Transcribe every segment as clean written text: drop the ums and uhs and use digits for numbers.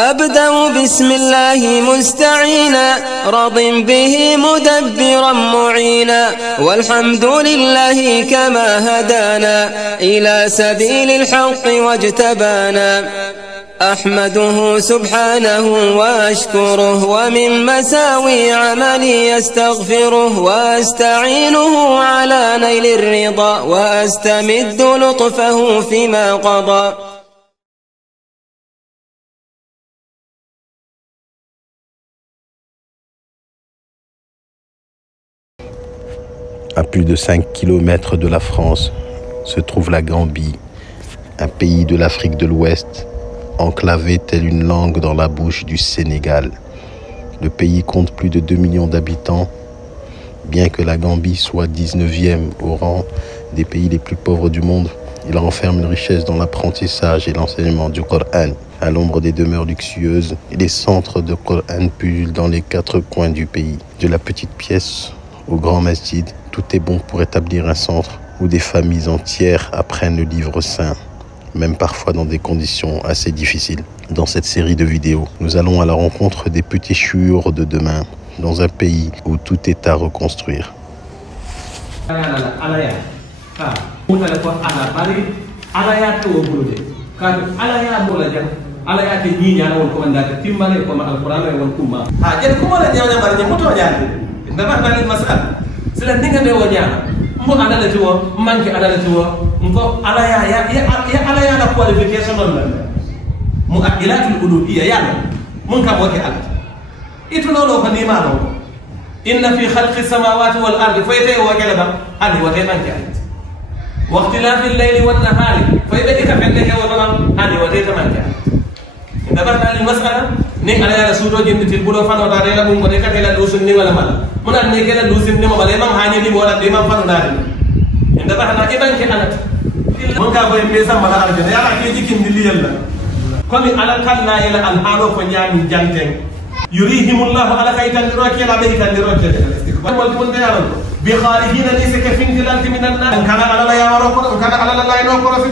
أبدأ بسم الله مستعينا راض به مدبرا معينا والحمد لله كما هدانا إلى سبيل الحق واجتبانا أحمده سبحانه وأشكره ومن مساوي عملي أستغفره وأستعينه على نيل الرضا وأستمد لطفه فيما قضى. À plus de 5 km de la France se trouve la Gambie, un pays de l'Afrique de l'Ouest, enclavé telle une langue dans la bouche du Sénégal. Le pays compte plus de 2 millions d'habitants, bien que la Gambie soit 19e au rang des pays les plus pauvres du monde. Il renferme une richesse dans l'apprentissage et l'enseignement du Coran. À l'ombre des demeures luxueuses, les centres de Coran pullulent dans les 4 coins du pays. De la petite pièce au grand masjid, tout est bon pour établir un centre où des familles entières apprennent le livre saint, même parfois dans des conditions assez difficiles. Dans cette série de vidéos, nous allons à la rencontre des petits chouyours de demain, dans un pays où tout est à reconstruire. sila ninga be wonya mbo adala tiwo manki adala tiwo ngo ala ya ala ya la qualification non la mu aqilatul uluhiyya ya mun ka boke ala itu lolo ko ni ma no inna fi khalqis samawati wal ardi fayta wa kalaba hadi wa tay manki ala wa ikhtilafil layli wan nahari fayta ka fende ke wa hadi wa tay manki ala inda ba dal mas'ala ni ala ya sudo jindi til bulo fano da de la bum ko de ka la do sun ni wala mal muna ne kala lusin ne mabale man hanya ni wala de man fano dare inda ba na iban ke alat mun ka boy me sam mala arjana yala ke jikin dilli yalla komi ala kala yala al halo ko nyami janten yurihimullahu ala kaytan roke la be kan roke istiqbal wal kun da yalla bi kharijin laysa ka fin tilal min an nar kana ala ya waro ko kana ala la no ko rafi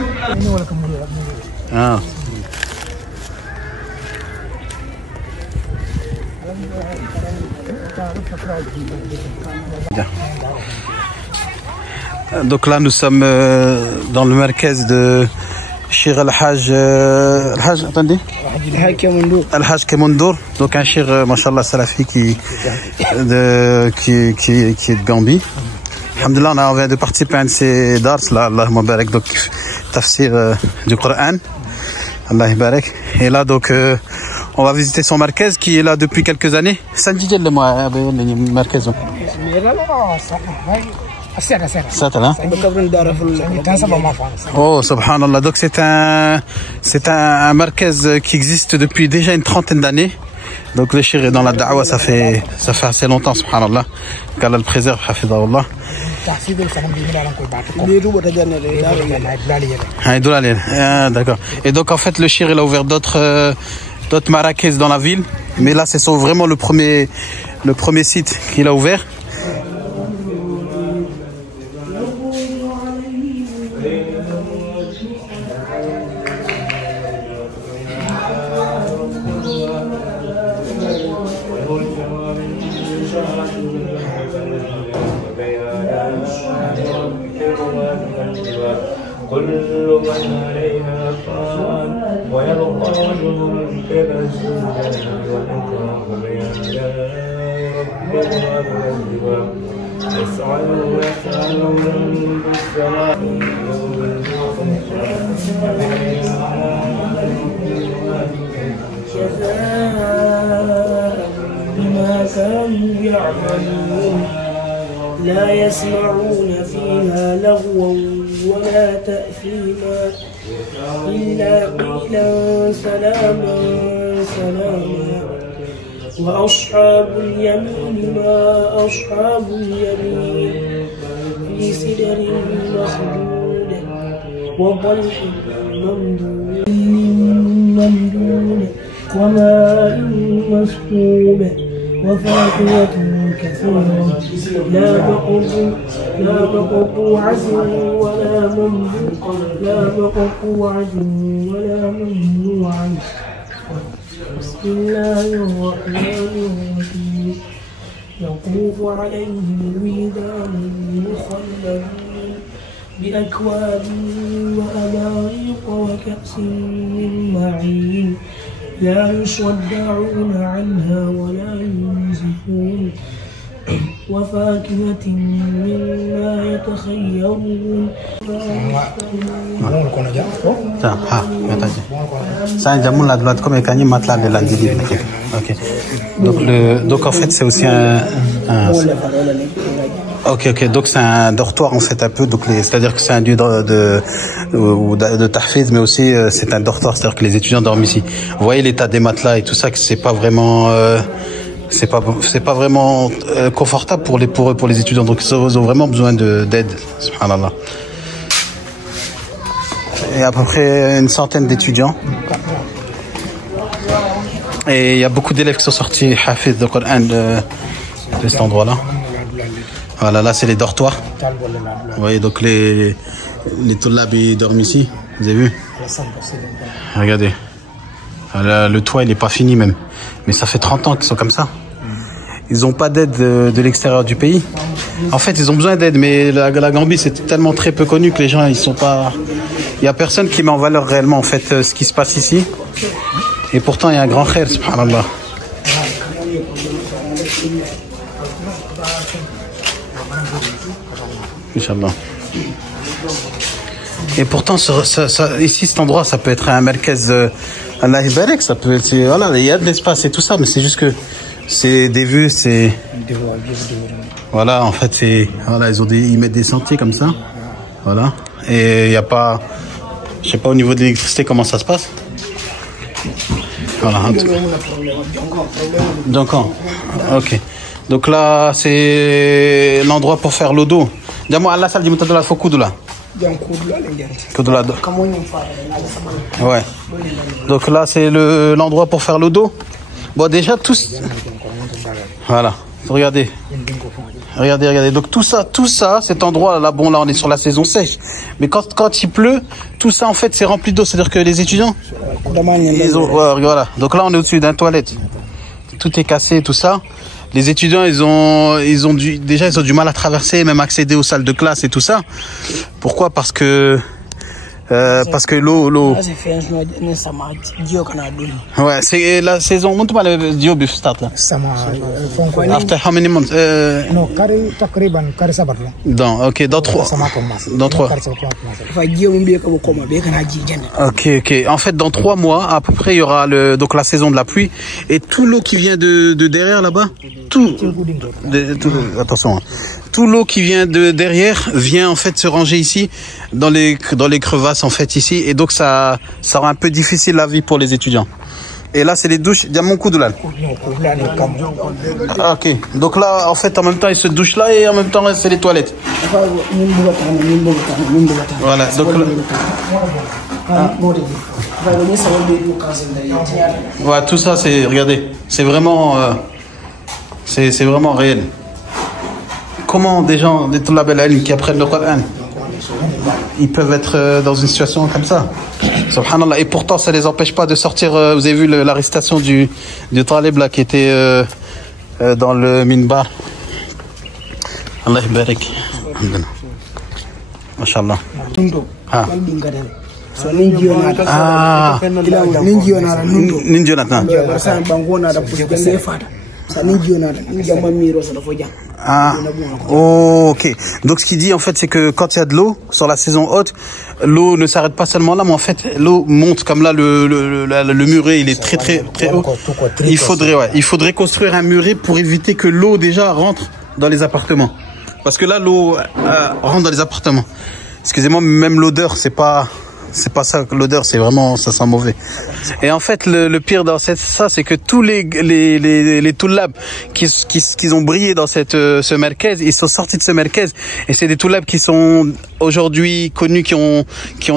Donc là nous sommes dans le markaz de Cheikh Al-Hajj attendez Al-Hajj Kemondour, donc un Cheikh machallah salafi qui est de Gambie. Alhamdulillah, on vient de participer à un de ces dars là, Allahumma barak, donc tafsir du Coran, Allah barak. Et là donc on va visiter son markaz qui est là depuis quelques années. Sanjidel le moi markaz. Oh subhanallah, donc c'est un markaz qui existe depuis déjà une trentaine d'années. Donc le shir est dans la da'wa, ça fait assez longtemps, subhanallah. Qu'Allah le préserve, hafidahullah. D'accord. Et donc en fait le shir il a ouvert d'autres marakez dans la ville, mais là c'est vraiment le premier site qu'il a ouvert. بما كانوا يعملون لا يسمعون فيها لغوا ولا تأثيما إلا قيلا سلاما سلاما وأصحاب اليمين ما أصحاب اليمين في سدر مخضود وطلح ممدود وماء مسكوب وفاكهة كثيرة لا مقطوعة ولا ممنوعة بسم الله الرحمن الرحيم يطوف عليهم ولدان مخلدون بأكواب وأباريق وكأس من معين لا يصدعون عنها ولا ينزفون وفاكهة مما يتخيرون Donc en fait c'est aussi Ok, donc c'est un dortoir en fait un peu, donc c'est-à-dire que c'est un lieu de tahfiz, mais aussi c'est un dortoir, c'est-à-dire que les étudiants dorment ici. Vous voyez l'état des matelas et tout ça, que c'est pas vraiment confortable pour les étudiants, donc ils ont vraiment besoin d'aide. Subhanallah. Il y a à peu près une centaine d'étudiants et il y a beaucoup d'élèves qui sont sortis hafiz de Coran de cet endroit-là. Voilà, là c'est les dortoirs. Vous voyez, donc les tollabs ils dorment ici. Vous avez vu? Regardez. Le toit il est pas fini même. Mais ça fait 30 ans qu'ils sont comme ça. Ils n'ont pas d'aide de l'extérieur du pays. En fait, ils ont besoin d'aide, mais la Gambie c'est tellement très peu connu que les gens ils sont pas. Il y a personne qui met en valeur réellement en fait ce qui se passe ici. Et pourtant il y a un grand khair, subhanallah. Inch'Allah. Et pourtant, ici, cet endroit, ça peut être un merkez Allah Ibarek, ça peut être, voilà, il y a de l'espace et tout ça, mais c'est juste que c'est des vues, c'est, voilà, en fait, c'est, voilà, ils mettent des sentiers comme ça, voilà, et il n'y a pas, je sais pas au niveau de l'électricité comment ça se passe. Voilà. Donc, ok. Donc là, c'est l'endroit pour faire l'eau d'eau. Dis-moi, Allah salle de la Fokoudoula. Ouais. Donc là, c'est l'endroit pour faire l'eau d'eau. Bon, déjà, tous. Voilà. Regardez. Regardez. Donc tout ça, cet endroit-là, bon, là, on est sur la saison sèche. Mais quand il pleut, tout ça, en fait, c'est rempli d'eau. C'est-à-dire que les étudiants, voilà. Donc là, on est au-dessus d'un toilette. Tout est cassé, tout ça. Les étudiants, ils ont du mal à traverser, même accéder aux salles de classe et tout ça. Pourquoi? Parce que l'eau. Ouais, c'est la saison. Montre pas le Dieu start là. After how many months? Dans 3. Ok. En fait, dans 3 mois, à peu près, il y aura donc la saison de la pluie et tout l'eau qui vient de derrière là-bas, attention. Tout l'eau qui vient de derrière vient en fait se ranger ici dans les crevasses en fait ici, et donc ça rend un peu difficile la vie pour les étudiants. Et là c'est les douches Diamonkoudoulal. Ok. Donc là en fait en même temps ils se douchent là et en même temps c'est les toilettes. Voilà. Donc ouais, tout ça c'est, regardez, c'est vraiment réel. Comment des gens, des tollab al-ilm qui apprennent le Coran, ils peuvent être dans une situation comme ça, subhanallah, et pourtant ça les empêche pas de sortir. Vous avez vu l'arrestation du talib là qui était dans le minbar. Allah barik. Mashallah. Ok. Donc ce qu'il dit en fait, c'est que quand il y a de l'eau sur la saison haute, l'eau ne s'arrête pas seulement là, mais en fait l'eau monte comme là, le muret il est très haut. Il faudrait construire un muret pour éviter que l'eau déjà rentre dans les appartements, parce que là l'eau rentre dans les appartements. Excusez-moi, même l'odeur, c'est pas ça, l'odeur, c'est vraiment, ça sent mauvais. Et en fait, le pire dans ça, c'est que tous les tollabs qui ont brillé dans ce merkez, ils sont sortis de ce merkez, et c'est des tollabs qui sont aujourd'hui connus, qui ont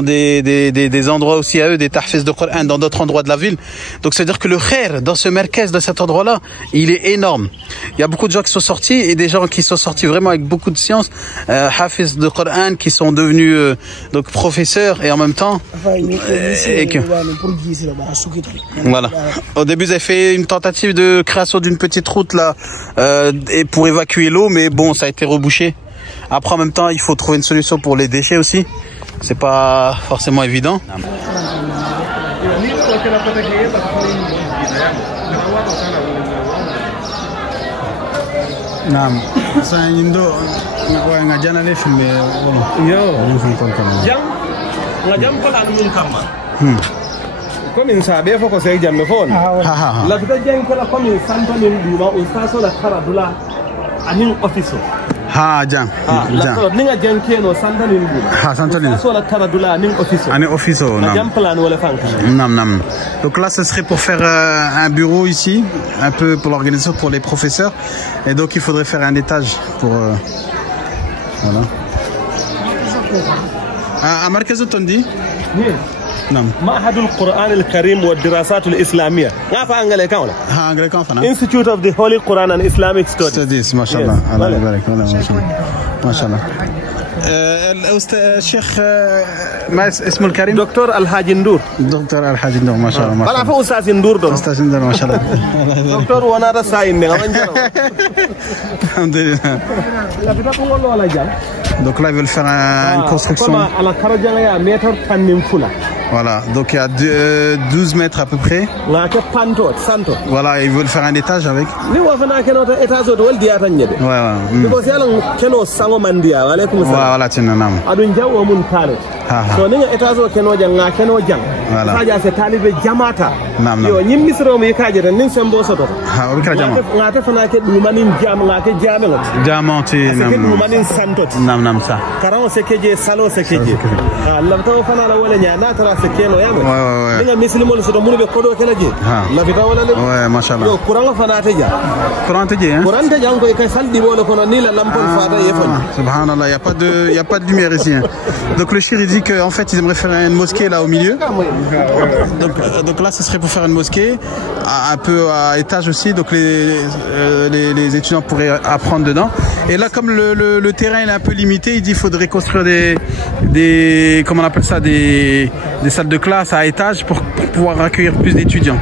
des endroits aussi à eux, des tahfiz de Coran dans d'autres endroits de la ville. Donc c'est-à-dire que le khair dans ce merkez, dans cet endroit-là, il est énorme. Il y a beaucoup de gens qui sont sortis, et des gens qui sont sortis vraiment avec beaucoup de science, hafiz de Coran, qui sont devenus donc professeurs, et en même temps temps. Et que... Voilà. Au début, ils avaient fait une tentative de création d'une petite route là, et pour évacuer l'eau, mais bon, ça a été rebouché. Après, en même temps, il faut trouver une solution pour les déchets aussi. C'est pas forcément évident. Naam, saya indo ngajana le filme wala. Yo, ngajam ko dan mun kamma. Comme ça be foko sey jamme fon. La fita jeng ko la comme santo min duma o saso la karadula anin office. Ha jang. Jang. Ninga jeng keno santo min duma. Ha santo min. Saso la karadula anin office. Anin office non. Jam plan wala fanka. Non. Donc là, ce serait pour faire un bureau ici, un peu pour l'organisation pour les professeurs. Et donc il faudrait faire un étage pour voilà. À Marquez Tondi. نعم معهد القرآن الكريم والدراسات الإسلامية. نعرف أنجلي كونه. أنجلي كونه. Institute of the Holy Quran and Islamic Studies. ما شاء الله. الله يبارك. ما شاء الله. الأستاذ الشيخ ما اسمه الكريم؟ دكتور الحاج ندور. دكتور الحاج ندور ما شاء الله. بلا في أستاذ ندور ده. أستاذ ندور ما شاء الله. دكتور وانا رساين ده. الحمد لله. لا في تقول والله ولا جال. Donc là, ils veulent faire une construction. Voilà, donc il y a 12 mètres à peu près. Voilà, ils veulent faire un étage avec. Ouais. Voilà, tiens, non. Namsa. Karao sekeje salo sekeje. Lamtaw fana la wala nya na tara sekeno yamo. Ouais. Ninga muslimol so do munbe kodo kelaje. La bita wala le. Ouais, machallah. Yo kuranga fana teja. Kuranga teja hein. Kuranga teja ko kay saldi wala kono ni la lampol fata yefon. Subhanallah, il y a pas de lumière ici. Hein. Donc le shir il dit que en fait ils aimeraient faire une mosquée là au milieu. Donc là ce serait pour faire une mosquée un peu à étage aussi, donc les étudiants pourraient apprendre dedans. Et là comme le terrain il est un peu limité, il dit qu'il faudrait construire des comment on appelle ça, des salles de classe à étage pour pouvoir accueillir plus d'étudiants.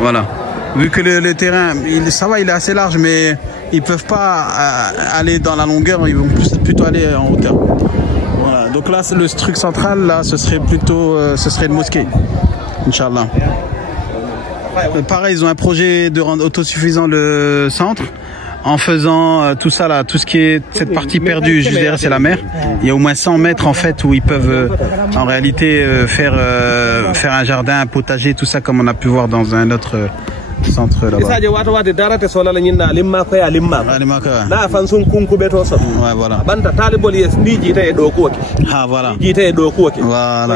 Voilà. Vu que le terrain, ça va, il est assez large, mais ils peuvent pas aller dans la longueur, ils vont plutôt aller en hauteur. Voilà. Donc là, le truc central, là, ce serait plutôt, ce serait une mosquée. Inch'Allah. Pareil, ils ont un projet de rendre autosuffisant le centre. En faisant tout ça là, tout ce qui est cette partie perdue juste derrière c'est la mer. Il y a au moins 100 mètres en fait où ils peuvent en réalité faire un jardin, un potager, tout ça comme on a pu voir dans un autre centre là-bas. Ouais, voilà. Ah voilà. Voilà.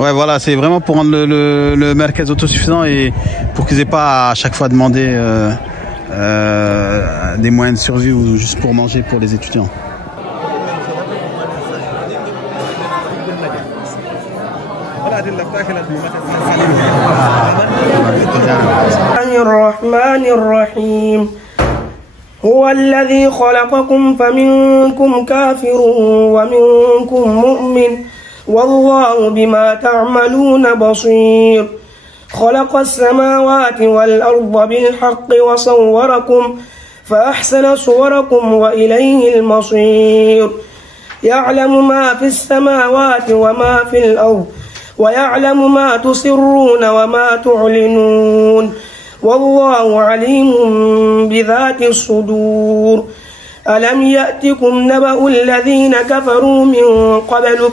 Ouais, voilà, c'est vraiment pour rendre le merkez autosuffisant et pour qu'ils aient pas à chaque fois demander des moyens de survie ou juste pour manger pour les étudiants. هو الذي خلقكم فمنكم كافر ومنكم مؤمن والله بما تعملون بصير خلق السماوات والأرض بالحق وصوركم فأحسن صوركم وإليه المصير يعلم ما في السماوات وما في الأرض ويعلم ما تسرون وما تعلنون والله عليم بذات الصدور ألم يأتكم نبأ الذين كفروا من قبل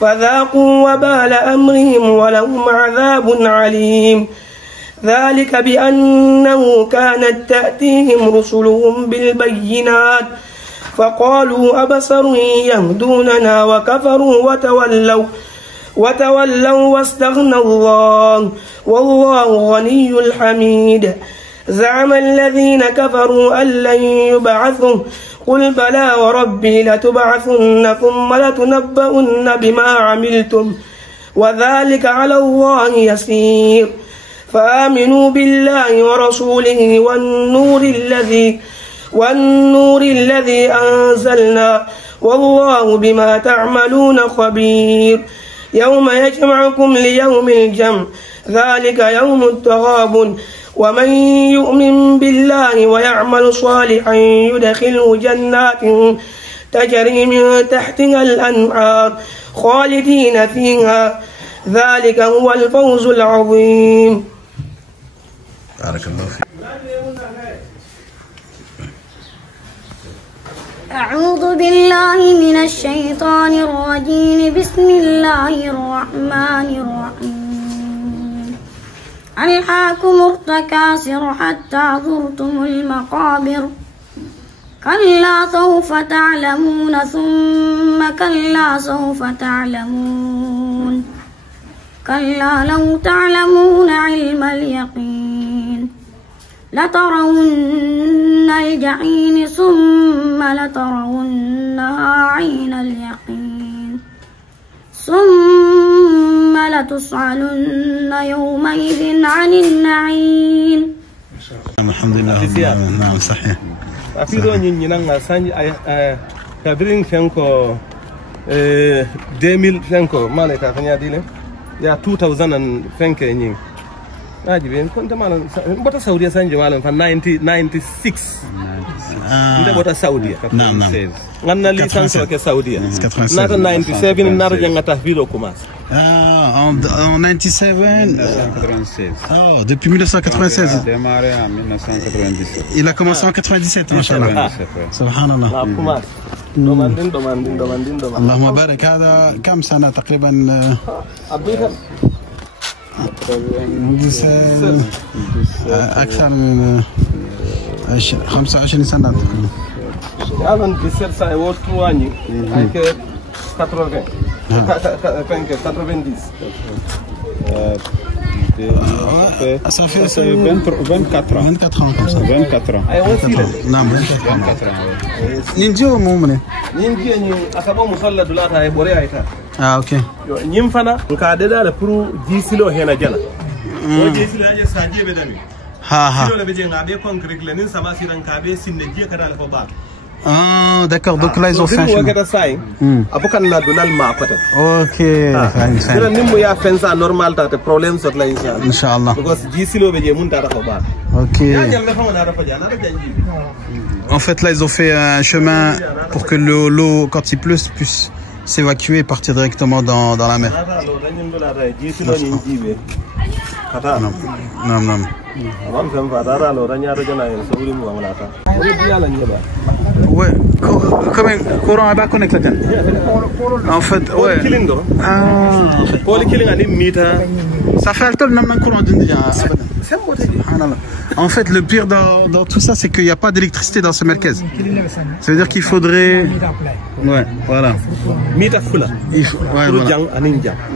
فذاقوا وبال أمرهم ولهم عذاب عليم ذلك بأنه كانت تأتيهم رسلهم بالبينات فقالوا أبصر يهدوننا وكفروا وتولوا واستغنى الله والله غني الحميد زعم الذين كفروا أن لن يبعثوا قل بلى وربي لتبعثن ثم لتنبؤن بما عملتم وذلك على الله يسير فآمنوا بالله ورسوله والنور والنور الذي أنزلنا والله بما تعملون خبير يوم يجمعكم ليوم الجمع ذلك يوم التغابن ومن يؤمن بالله ويعمل صالحا يدخله جنات تجري من تحتها الأنهار خالدين فيها ذلك هو الفوز العظيم. بارك الله فيك. أعوذ بالله من الشيطان الرجيم بسم الله الرحمن الرحيم ألهاكم التكاثر حتى زرتم المقابر كلا سوف تعلمون ثم كلا سوف تعلمون كلا لو تعلمون علم اليقين لترون الجحيم ثم لترونها عين اليقين ثم لتسألن يومئذ عن النعيم. الحمد لله. نعم صحيح. afido nyinyi nanga sanji kabring fenko 2000 fenko male ka fanya dile ya 2000 fenke nyi aji ben konta malan bota saudiya sanji malan fa 96 nda bota saudiya nganna licence ke saudiya nata 97 narja ngata fido commence en 97 oh, depuis 1996 démarré en 1997 il a commencé en 97 machallah subhanallah دوماندين اللهم بارك. هذا كم سنة تقريبا أكثر من 25 سنة تقريبا. الآن بيصير ساعة وطواني هيك 80 90 ça fait 24 ans. 24 ans comme ça. 24 ans. نعم 24 ans. نينجو مومني. نينجي ني أكبر مصلى دولار هاي بوري هاي تا. أوكي. نيم فنا كادة على برو جيسيلو هنا جلا. وجيسيلو هذا ساجي بدمي. ها. جيسيلو لبيجي نعبي كونكريت لنين سما سيران كابي سينجي كذا على فوق. Ah d'accord, donc là ils ont fait un chemin. Ok. Inch'Allah. Ok. En fait là ils ont fait un chemin pour que l'eau quand il pleut puisse s'évacuer et partir directement dans la mer. Non, non. Ouais, comme un courant à bas connecté. En fait, ouais. Ça fait le temps de courant déjà. En fait, le pire dans tout ça, c'est qu'il n'y a pas d'électricité dans ce merkez. Ça veut dire qu'il faudrait. Ouais, voilà.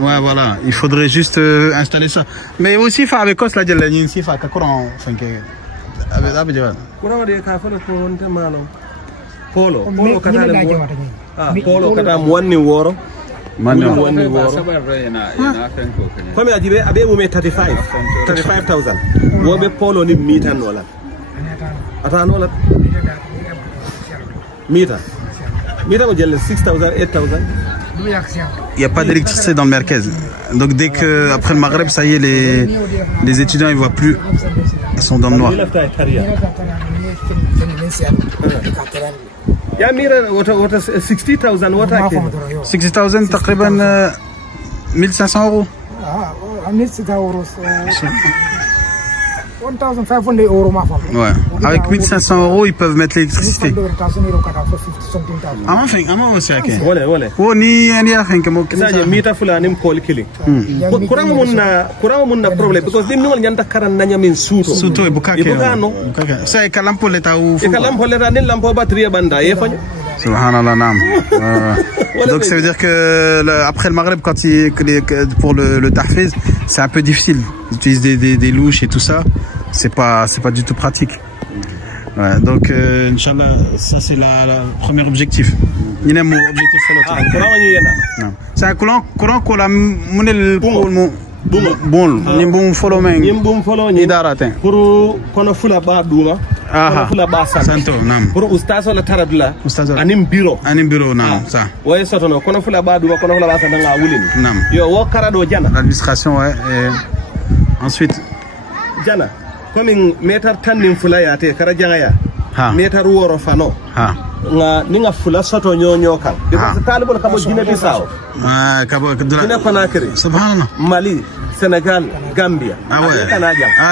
Ouais, voilà. Il faudrait juste installer ça. Mais aussi, il faut avec quoi cela dit la ligne, il faut que courant. Polo kata mwani woro mwani woro kome ajibe abe mume 35,000 wobe polo ni mita nola ata nola mita ko jelle 6,000 8,000. Il n'y a pas d'électricité dans le merkez. Donc dès que après le Maghreb, ça y est, les étudiants ils voient plus, ils sont dans le noir. يا ميرا وات 60,000 وات 60,000 تقريبا 1500 euros. 1500 euros. 1,500 euros ma femme. Ouais. Avec 1500 euros, ils peuvent mettre l'électricité. Ah, enfin, aussi, ok. Voilà. Oh, ni rien que moi. Ça, j'ai mis ta foule à n'im call killing. Courant mon problème, parce que nous, on y a un caran n'anya min suto. Suto et bukake. Ça, est calampo l'état ou. Et calampo l'état n'est lampo batterie banda. Subhanallah, naam. Donc ça veut dire que après le Maghreb, pour le tahfiz, c'est un peu difficile. Ils utilisent des louches et tout ça. C'est pas du tout pratique. Ouais, donc Inch'Allah, ça c'est le premier objectif. Il y a un objectif c'est un courant qu'on a mené bon follow men idaratin pour qu'on a foule à bas d'où kono fula ba santo nam pour ustaz la taradla Ustaz wala. anim biro nam ça way sotono kono fula ba duma kono fula ba sa nga wulin nam yo wo karado jana l'administration ouais et ensuite jana comme metar tannin fula ya te kara jangaya metar woro fano nga ninga fula soto nyonyo kan because talibul kamo Guinée Bissau kabo Guinée Conakry subhanallah Mali Sénégal Gambia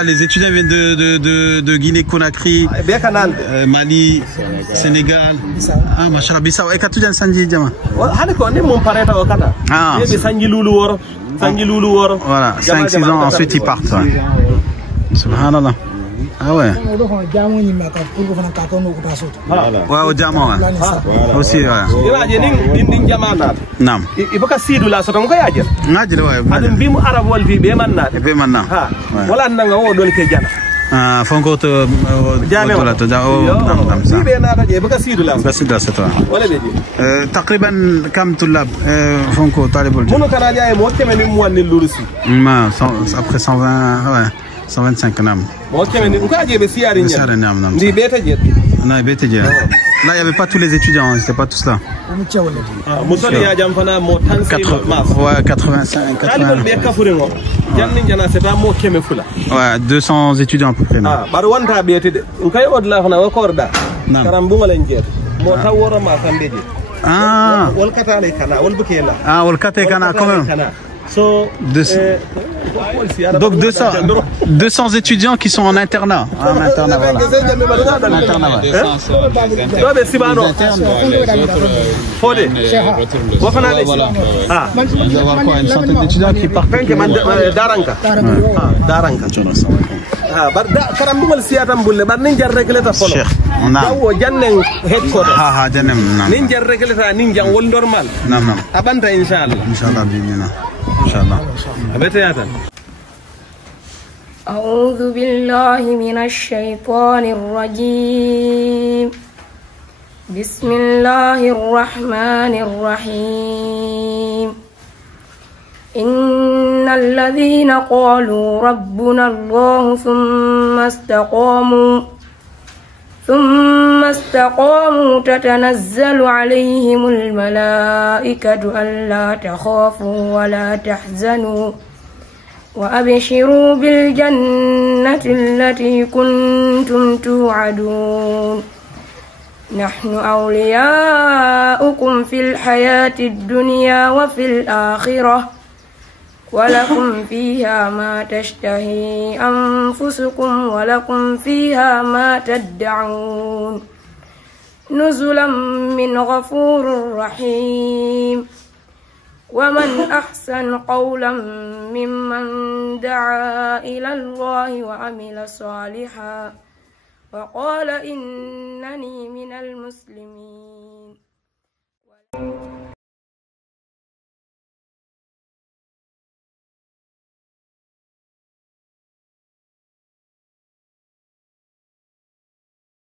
les étudiants viennent de Guinée Conakry Mali Sénégal machallah Bissau et katujan sanji jama hani ko ni mon pareta o kata yebi sanji lulu woro voilà 5-6 ans ensuite ils partent subhanallah ouais au diamant aussi nam ibaka sidu la soto ko yaje ngajile way adum bimu arab wal fi be manna wala nanga wo dol ke jana fonko to wala to nam si be na taje ibaka sidu la c'est toi wala be تقريبا كم طلاب فونكو طالب الجامعه منو كان جاي مو كمن مواني لورسي ما après 120 ouais 125 نعم مو كمن نكو اجي بسياري نعم دي بيتا جيت non بيتا جيت là il y avait pas tous les étudiants c'était pas tous là musoli ya jam fana mo tan ouais 85 80 be kafuringo janni jana c'est pas mo keme fula ouais 200 étudiants à peu près bar wonta beete de kay odla fana wakorda karam bu ngalen jeet mo taworo ma kambeje wal katale kana wal bukela wal kate kana quand même donc 200 étudiants qui sont en internat. En internat, voilà. Une centaine d'étudiants qui partent. أعوذ بالله من الشيطان الرجيم بسم الله الرحمن الرحيم إن الذين قالوا ربنا الله ثم استقاموا تتنزل عليهم الملائكة ألا تخافوا ولا تحزنوا وأبشروا بالجنة التي كنتم توعدون نحن أولياؤكم في الحياة الدنيا وفي الآخرة ولكم فيها ما تشتهي أنفسكم ولكم فيها ما تدعون نزلا من غفور رحيم ومن أحسن قولا ممن دعا إلى الله وعمل صالحا وقال إنني من المسلمين